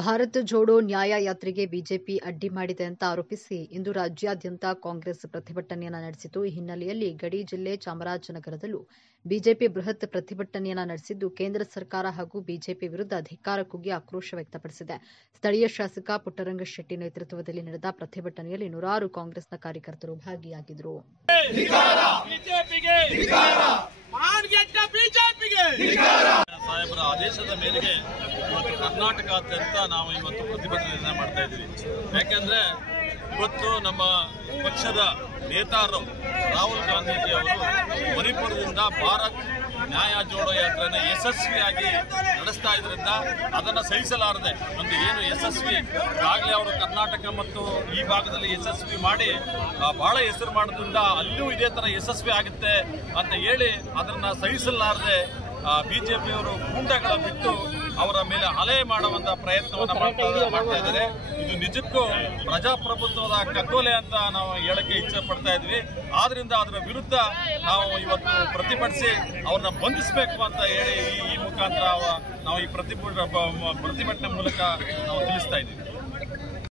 ಭಾರತ್ ಜೋಡೋ ನ್ಯಾಯ ಯಾತ್ರೆಗೆ ಬಿಜೆಪಿ ಅಡ್ಡಿ ಮಾಡಿದೆ ಅಂತ ಆರೋಪಿಸಿ ಇಂದು ರಾಜ್ಯಾದ್ಯಂತ ಕಾಂಗ್ರೆಸ್ ಪ್ರತಿಭಟನೆಯನ್ನು ನಡೆಸಿತು. ಈ ಹಿನ್ನೆಲೆಯಲ್ಲಿ ಗಡಿ ಜಿಲ್ಲೆ ಚಾಮರಾಜನಗರದಲ್ಲೂ ಬಿಜೆಪಿ ಬೃಹತ್ ಪ್ರತಿಭಟನೆಯನ್ನು ನಡೆಸಿದ್ದು, ಕೇಂದ್ರ ಸರ್ಕಾರ ಹಾಗೂ ಬಿಜೆಪಿ ವಿರುದ್ಧ ಧಿಕ್ಕಾರ ಕೂಗಿ ಆಕ್ರೋಶ ವ್ಯಕ್ತಪಡಿಸಿದೆ. ಸ್ಥಳೀಯ ಶಾಸಕ ಪುಟ್ಟರಂಗಶೆಟ್ಟಿ ನೇತೃತ್ವದಲ್ಲಿ ನಡೆದ ಪ್ರತಿಭಟನೆಯಲ್ಲಿ ನೂರಾರು ಕಾಂಗ್ರೆಸ್ನ ಕಾರ್ಯಕರ್ತರು ಭಾಗಿಯಾಗಿದ್ದರು. ಸಾಹೇಬರ ಆದೇಶದ ಮೇರೆಗೆ ಇವತ್ತು ಕರ್ನಾಟಕದಾದ್ಯಂತ ನಾವು ಇವತ್ತು ಪ್ರತಿಭಟನೆಯನ್ನು ಮಾಡ್ತಾ ಇದ್ದೀವಿ. ಯಾಕೆಂದ್ರೆ ಇವತ್ತು ನಮ್ಮ ಪಕ್ಷದ ನೇತಾರರು ರಾಹುಲ್ ಗಾಂಧೀಜಿ ಅವರು ಮಣಿಪುರದಿಂದ ಭಾರತ್ ನ್ಯಾಯ ಜೋಡೋ ಯಾತ್ರೆಯನ್ನು ಯಶಸ್ವಿಯಾಗಿ ನಡೆಸ್ತಾ ಇದರಿಂದ ಅದನ್ನು ಸಹಿಸಲಾರದೆ ಒಂದು ಏನು ಯಶಸ್ವಿ ಈಗಾಗಲೇ ಅವರು ಕರ್ನಾಟಕ ಮತ್ತು ಈ ಭಾಗದಲ್ಲಿ ಯಶಸ್ವಿ ಮಾಡಿ ಬಹಳ ಹೆಸರು ಮಾಡೋದ್ರಿಂದ ಅಲ್ಲಿಯೂ ಇದೇ ತರ ಯಶಸ್ವಿ ಆಗುತ್ತೆ ಅಂತ ಹೇಳಿ ಅದನ್ನ ಸಹಿಸಲಾರದೆ ಬಿಜೆಪಿಯವರು ಗೂಂಡಾಗಳ ಬಿಟ್ಟು ಅವರ ಮೇಲೆ ಹಲೆ ಮಾಡುವಂತ ಪ್ರಯತ್ನವನ್ನು ಮಾಡ್ತಾ ಇದ್ದಾರೆ. ಇದು ನಿಜಕ್ಕೂ ಪ್ರಜಾಪ್ರಭುತ್ವದ ಕಗ್ಗೊಲೆ ಅಂತ ನಾವು ಹೇಳಕ್ಕೆ ಇಚ್ಛೆ ಪಡ್ತಾ ಇದ್ವಿ. ಆದ್ರಿಂದ ಅದರ ವಿರುದ್ಧ ನಾವು ಇವತ್ತು ಪ್ರತಿಭಟಿಸಿ ಅವ್ರನ್ನ ಬಂಧಿಸಬೇಕು ಅಂತ ಹೇಳಿ ಈ ಮುಖಾಂತರ ನಾವು ಈ ಪ್ರತಿಭಟನೆ ಮೂಲಕ ನಾವು ತಿಳಿಸ್ತಾ ಇದ್ದೀವಿ.